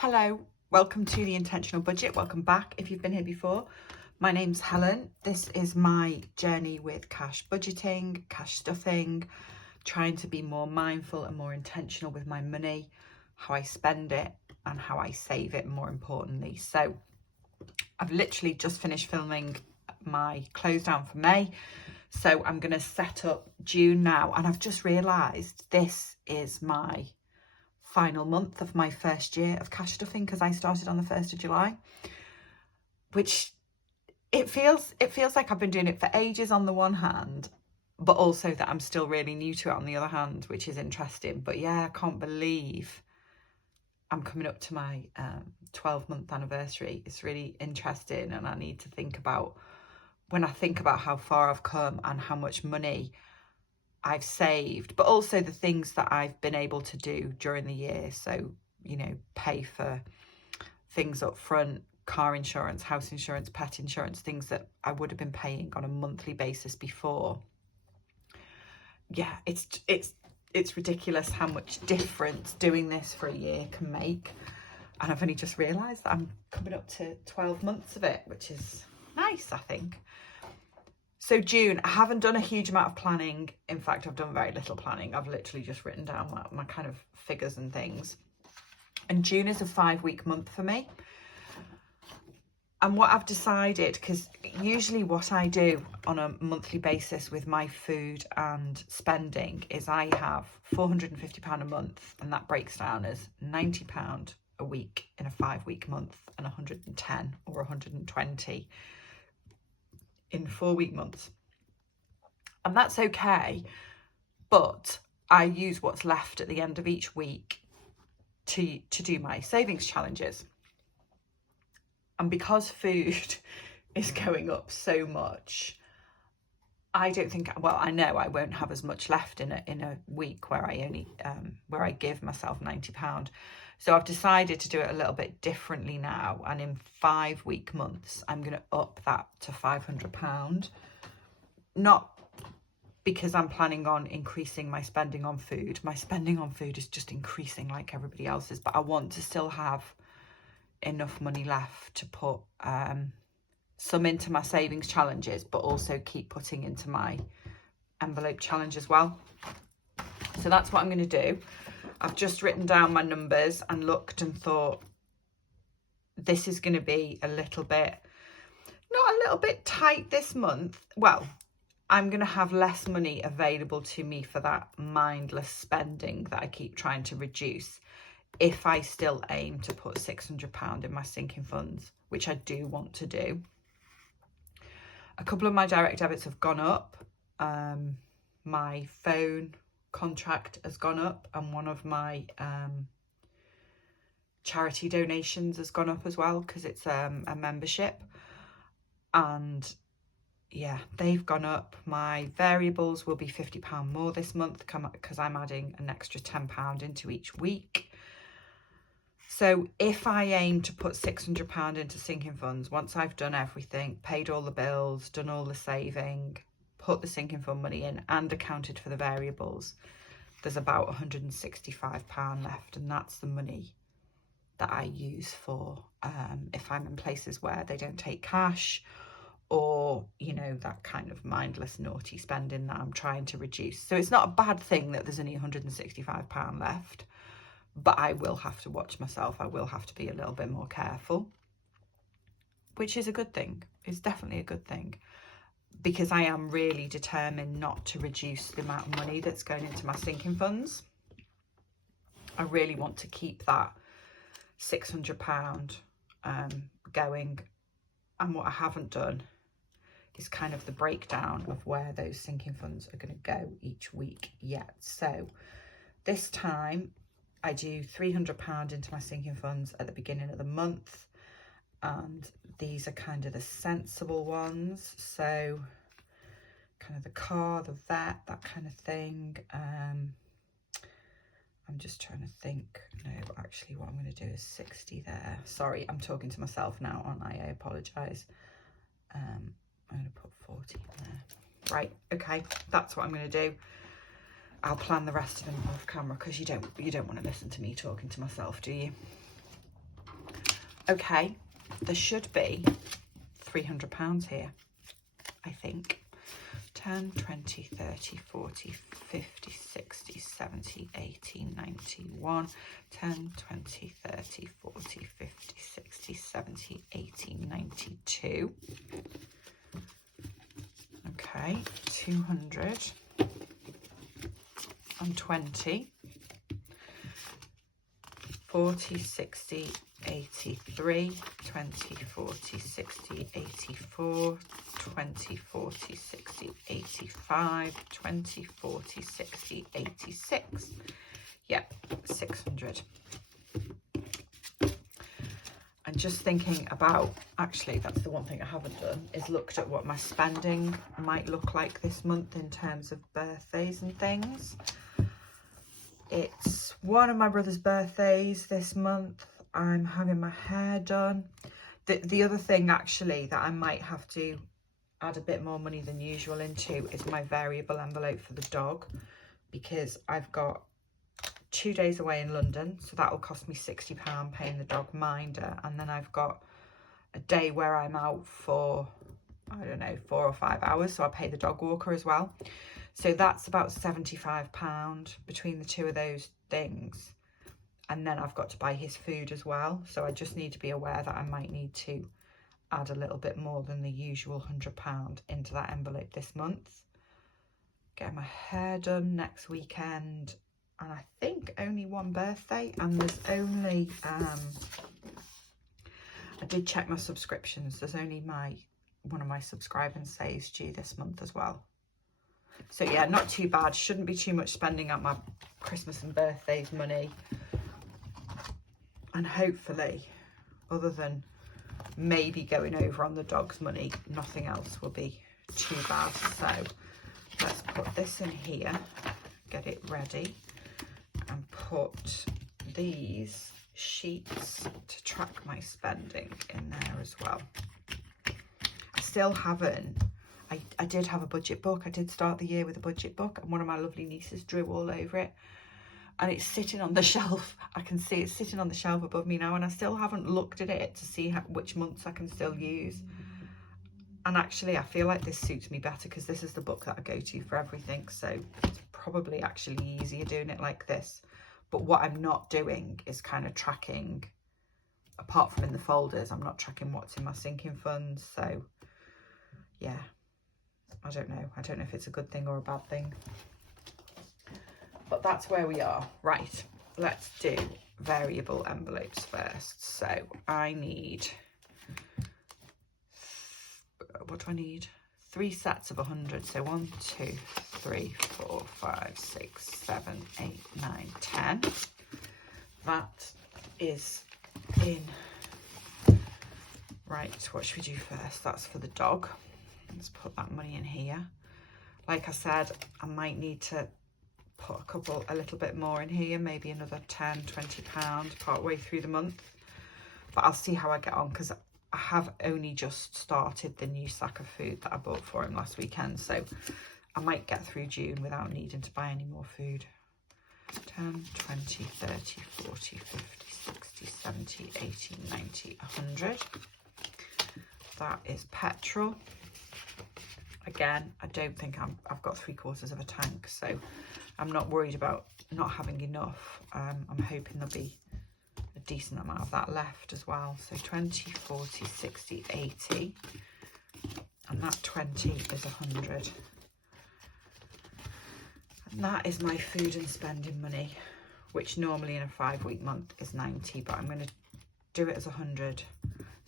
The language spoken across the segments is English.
Hello, welcome to The Intentional Budget. Welcome back if you've been here before. My name's Helen. This is my journey with cash budgeting, cash stuffing, trying to be more mindful and more intentional with my money, how I spend it and how I save it, more importantly. So I've literally just finished filming my close down for May. So I'm going to set up June now. And I've just realised this is my final month of my first year of cash stuffing because I started on the 1st of July, which it feels like I've been doing it for ages on the one hand, but also that I'm still really new to it on the other hand, which is interesting. But yeah, I can't believe I'm coming up to my 12-month anniversary. It's really interesting, and I need to think about, when I think about how far I've come and how much money I've saved, but also the things that I've been able to do during the year. So, you know, pay for things up front, car insurance, house insurance, pet insurance, things that I would have been paying on a monthly basis before. Yeah, it's ridiculous how much difference doing this for a year can make. And I've only just realised that I'm coming up to 12 months of it, which is nice, I think. So June, I haven't done a huge amount of planning. In fact, I've done very little planning. I've literally just written down my kind of figures and things. And June is a 5-week month for me. And what I've decided, because usually what I do on a monthly basis with my food and spending is I have £450 a month, and that breaks down as £90 a week in a 5-week month and 110 or 120 in 4-week months. And that's okay, but I use what's left at the end of each week to do my savings challenges. And because food is going up so much, I don't think, well, I know I won't have as much left in a week where I only where I give myself £90. So I've decided to do it a little bit differently now, and in 5-week months I'm going to up that to £500. Not because I'm planning on increasing my spending on food. My spending on food is just increasing like everybody else's, but I want to still have enough money left to put some into my savings challenges, but also keep putting into my envelope challenge as well. So that's what I'm going to do. I've just written down my numbers and looked and thought, this is going to be a little bit, not a little bit tight this month. Well, I'm going to have less money available to me for that mindless spending that I keep trying to reduce, if I still aim to put £600 in my sinking funds, which I do want to do. A couple of my direct debits have gone up. My phone contract has gone up, and one of my charity donations has gone up as well, because it's a membership. And yeah, they've gone up. My variables will be £50 more this month because I'm adding an extra £10 into each week. So if I aim to put £600 into sinking funds, once I've done everything, paid all the bills, done all the saving, put the sinking fund money in and accounted for the variables, there's about £165 left. And that's the money that I use for if I'm in places where they don't take cash, or, you know, that kind of mindless naughty spending that I'm trying to reduce. So it's not a bad thing that there's only £165 left. But I will have to watch myself. I will have to be a little bit more careful, which is a good thing. It's definitely a good thing, because I am really determined not to reduce the amount of money that's going into my sinking funds. I really want to keep that £600 going. And what I haven't done is kind of the breakdown of where those sinking funds are going to go each week yet. So this time, I do £300 into my sinking funds at the beginning of the month, and these are kind of the sensible ones. So kind of the car, the vet, that kind of thing. I'm just trying to think. No, actually what I'm going to do is 60 there. Sorry, I'm talking to myself now, aren't I? I apologise. I'm going to put 40 in there. Right, okay, that's what I'm going to do. I'll plan the rest of them off camera, because you don't want to listen to me talking to myself, do you? Okay, there should be £300 here, I think. 10, 20, 30, 40, 50, 60, 70, 80, 91, 10, 20, 30, 40, 50, 60, 70, 80, 92. Okay, 220, 40, 60, 83, 20, 40, 60, 84, 20, 40, 60, 85, 20, 40, 60, 86. Yep, 600. And just thinking about, actually, that's the one thing I haven't done, is looked at what my spending might look like this month in terms of birthdays and things. It's one of my brother's birthdays this month. I'm having my hair done. The other thing actually that I might have to add a bit more money than usual into is my variable envelope for the dog, because I've got 2 days away in London, so that will cost me £60 paying the dog minder, and then I've got a day where I'm out for, I don't know, 4 or 5 hours, so I pay the dog walker as well. So that's about £75 between the two of those things. And then I've got to buy his food as well. So I just need to be aware that I might need to add a little bit more than the usual £100 into that envelope this month. Get my hair done next weekend. And I think only one birthday. And there's only, I did check my subscriptions. There's only one of my subscribe and saves due this month as well. So yeah, not too bad. Shouldn't be too much spending up my Christmas and birthdays money. And hopefully, other than maybe going over on the dog's money, nothing else will be too bad. So let's put this in here, get it ready, and put these sheets to track my spending in there as well. I still haven't. I did have a budget book. I did start the year with a budget book, and one of my lovely nieces drew all over it. And it's sitting on the shelf. I can see it's sitting on the shelf above me now, and I still haven't looked at it to see which months I can still use. And actually, I feel like this suits me better because this is the book that I go to for everything. So it's probably actually easier doing it like this. But what I'm not doing is kind of tracking, apart from in the folders, I'm not tracking what's in my sinking funds. So yeah. I don't know. I don't know if it's a good thing or a bad thing. But that's where we are. Right, let's do variable envelopes first. So I need, what do I need? 3 sets of 100. So 1, 2, 3, 4, 5, 6, 7, 8, 9, 10. That is in. Right, what should we do first? That's for the dog. Let's put that money in here. Like I said, I might need to put a little bit more in here, maybe another £10–20 part way through the month. But I'll see how I get on, because I have only just started the new sack of food that I bought for him last weekend. So I might get through June without needing to buy any more food. 10, 20, 30, 40, 50, 60, 70, 80, 90, 100. That is petrol. Again, I don't think I've got 3/4 of a tank, so I'm not worried about not having enough. I'm hoping there'll be a decent amount of that left as well. So 20, 40, 60, 80, and that 20 is 100. And that is my food and spending money, which normally in a 5-week month is 90, but I'm going to do it as 100.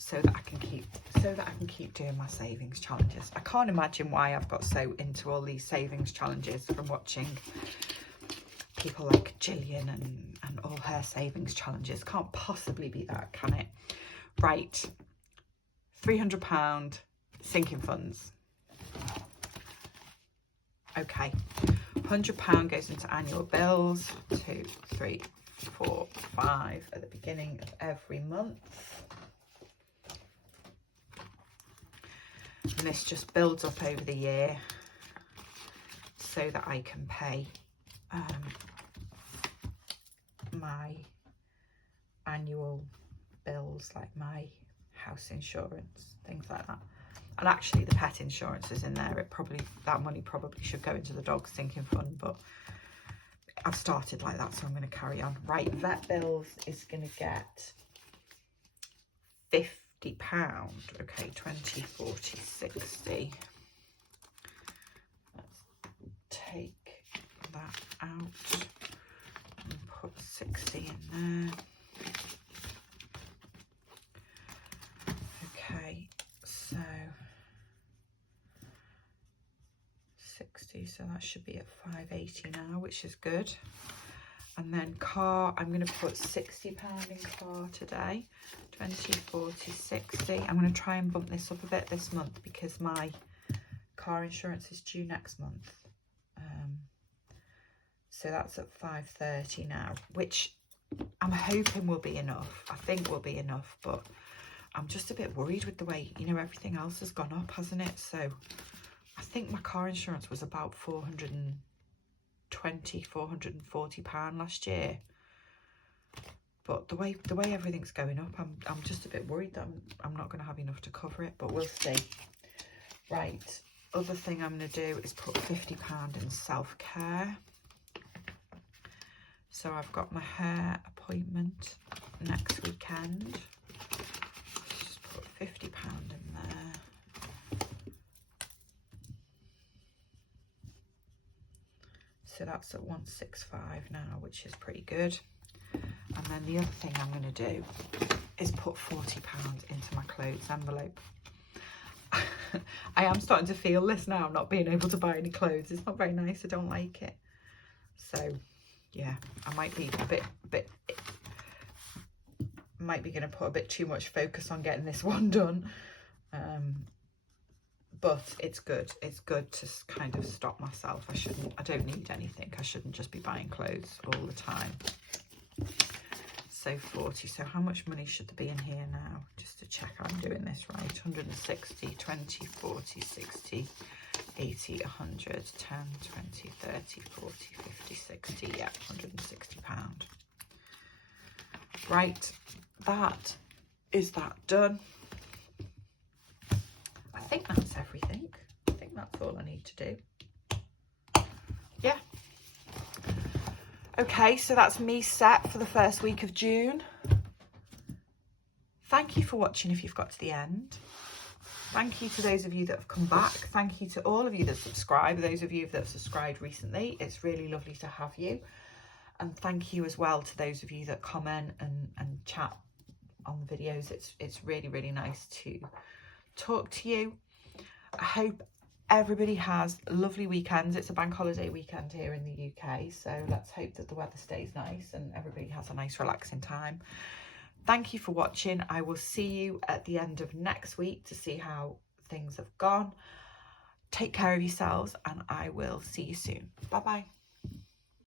So that I can keep doing my savings challenges. I can't imagine why I've got so into all these savings challenges from watching people like Gillian and all her savings challenges. Can't possibly be that, can it? Right, £300 sinking funds. Okay, £100 goes into annual bills. 2, 3, 4, 5 at the beginning of every month. And this just builds up over the year so that I can pay my annual bills like my house insurance, things like that. And actually the pet insurance is in there. That money probably should go into the dog sinking fund, but I've started like that, so I'm going to carry on. Right, vet bills is going to get £50. Okay, 20, 40, 60. Let's take that out and put 60 in there. Okay, so 60, so that should be at 580 now, which is good. And then car, I'm going to put £60 in car today. 20, 40, 60. I'm going to try and bump this up a bit this month because my car insurance is due next month. So that's at 530 now, which I'm hoping will be enough. I think will be enough, but I'm just a bit worried with the way, you know, everything else has gone up, hasn't it? So I think my car insurance was about £420, £440 last year. But the way everything's going up, I'm just a bit worried that I'm not going to have enough to cover it, but we'll see. Right, other thing I'm going to do is put £50 in self-care. So I've got my hair appointment next weekend. Just put £50 in there. So that's at 165 now, which is pretty good. And then the other thing I'm going to do is put £40 into my clothes envelope. I am starting to feel this now, not being able to buy any clothes. It's not very nice. I don't like it. So yeah, I might be might be going to put a bit too much focus on getting this one done. But it's good. It's good to kind of stop myself. I don't need anything. I shouldn't just be buying clothes all the time. So 40. So how much money should there be in here now? Just to check I'm doing this right. 160, 20, 40, 60, 80, 100, 10, 20, 30, 40, 50, 60. Yeah, £160. Right, that is that done. I think that's everything. I think that's all I need to do. Yeah. Okay, so that's me set for the first week of June. Thank you for watching if you've got to the end. Thank you to those of you that have come back. Thank you to all of you that subscribe, those of you that have subscribed recently. It's really lovely to have you. And thank you as well to those of you that comment and chat on the videos. It's really, really nice to talk to you. I hope everybody has lovely weekends. It's a bank holiday weekend here in the UK, so let's hope that the weather stays nice and everybody has a nice relaxing time. Thank you for watching. I will see you at the end of next week to see how things have gone. Take care of yourselves and I will see you soon. Bye bye.